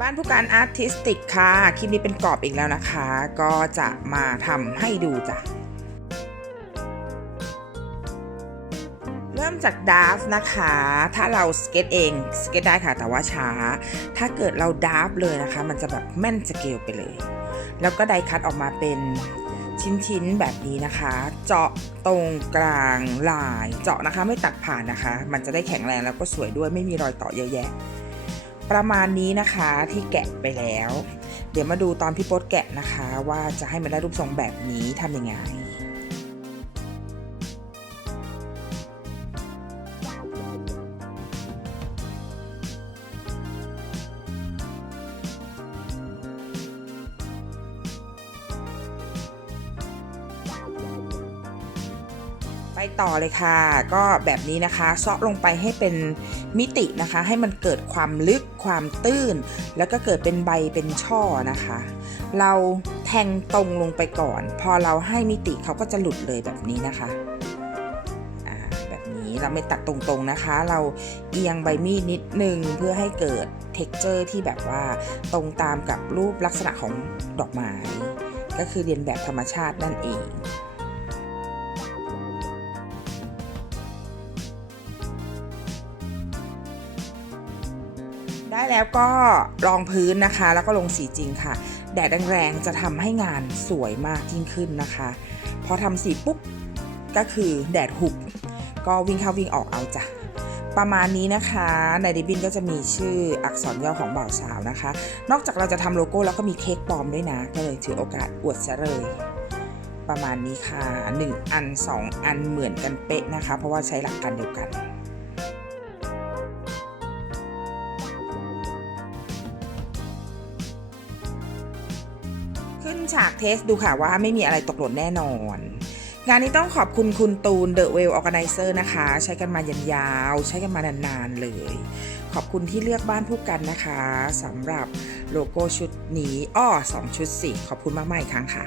บ้านผู้การอาร์ติสติกค่ะ คลิปนี้เป็นกรอบอีกแล้วนะคะ ก็จะมาทำให้ดูจ้ะ เริ่มจากดาฟนะคะ ถ้าเราสเก็ตเองสเก็ตได้ค่ะแต่ว่าช้า ถ้าเกิดเราดาฟเลยนะคะ มันจะแบบแม่นสเกลไปเลย แล้วก็ไดคัตออกมาเป็นชิ้นๆแบบนี้นะคะ เจาะตรงกลางลาย เจาะนะคะไม่ตัดผ่านนะคะ มันจะได้แข็งแรงแล้วก็สวยด้วยไม่มีรอยต่อเยอะแยะ ประมาณนี้นะคะที่แกะไปแล้ว เดี๋ยวมาดูตอนพี่โป๊ดแกะนะคะ ว่าจะให้มันได้รูปทรงแบบนี้ทำยังไง ต่อเลยค่ะ ก็แบบนี้นะคะเซาะลงไปให้เป็นมิตินะคะ ให้มันเกิดความลึกความตื้น แล้วก็เกิดเป็นใบเป็นช่อนะคะ เราแทงตรงลงไปก่อน พอเราให้มิติเขาก็จะหลุดเลยแบบนี้นะคะแบบนี้เราไม่ตัดตรงๆนะคะ เราเอียงใบมีดนิดนึงเพื่อให้เกิด t e x t อร์ที่แบบว่าตรงตามกับรูปลักษณะของดอกไม้ก็คือเรียนแบบธรรมชาตินั่นเอง ได้แล้วก็รองพื้นนะคะ แล้วก็ลงสีจริงค่ะ แดดแรงๆจะทำให้งานสวยมากยิ่งขึ้นนะคะ พอทำสีปุ๊บก็คือแดดหุบ ก็วิ่งเข้าวิ่งออกเอาจ้ะประมาณนี้นะคะในดิบินก็จะมีชื่ออักษรย่อของบ่าวสาวนะคะ นอกจากเราจะทำโลโก้แล้วก็มีเค้กปลอมด้วยนะ ก็เลยถือโอกาสอวดซะเลยประมาณนี้ค่ะ 1 อัน 2 อันเหมือนกันเป๊ะนะคะ เพราะว่าใช้หลักการเดียวกัน ขึ้นฉากเทสดูค่ะว่าไม่มีอะไรตกหล่นแน่นอน งานนี้ต้องขอบคุณคุณตูนเดอะเวลออแกไนเซอร์นะคะ ใช้กันมายันยาว ใช้กันมานานๆเลย ขอบคุณที่เลือกบ้านผู้กันนะคะสำหรับโลโก้ชุดนี้อ้อ2ชุดสิขอบคุณมากๆอีกครั้งค่ะ